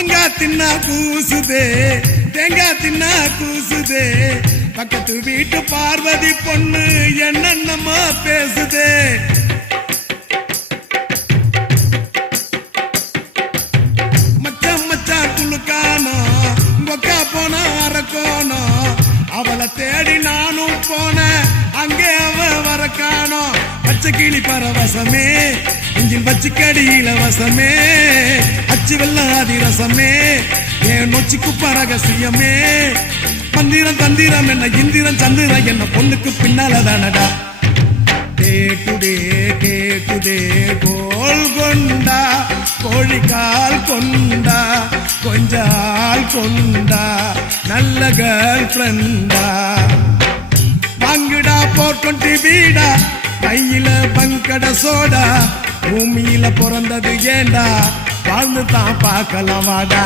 மாங்காய் தின்னா கூசுதே, தேங்காய் தின்னா கூசுதே, பக்கத்து வீட்டு பார்வதி பொண்ணு என்னென்னமா பேசுதே. மச்சான் மச்சான் குளுக்கானோ கொக்கா போனா அரக்கோனோ, அவளை தேடி நானும் போன அங்கே அவ வரக்கானோ. பச்சை கிளி பரவசமே, இஞ்சின் பச்சைக்கடி இலவசமே, அச்சு வெள்ளம் அதிரசமே, என் நொச்சிக்கு பரகசியமே. மந்திரம் தந்திரம் என்ன இந்திரம் சந்திரம் என்ன பொண்ணுக்கு பின்னால தானடா. கேக்குதே கேக்குதே கோல் கொண்டா, கோழிக்கால் கொண்டா, கொஞ்சால் கொண்டா, நல்ல கேர்ள் ஃப்ரெண்டா. வாங்குடா 420 வீடா, கையில பங்கட சோடா, பூமியில பிறந்தது ஏண்டா, வாழ்ந்து தான் பார்க்கலாம் வாடா.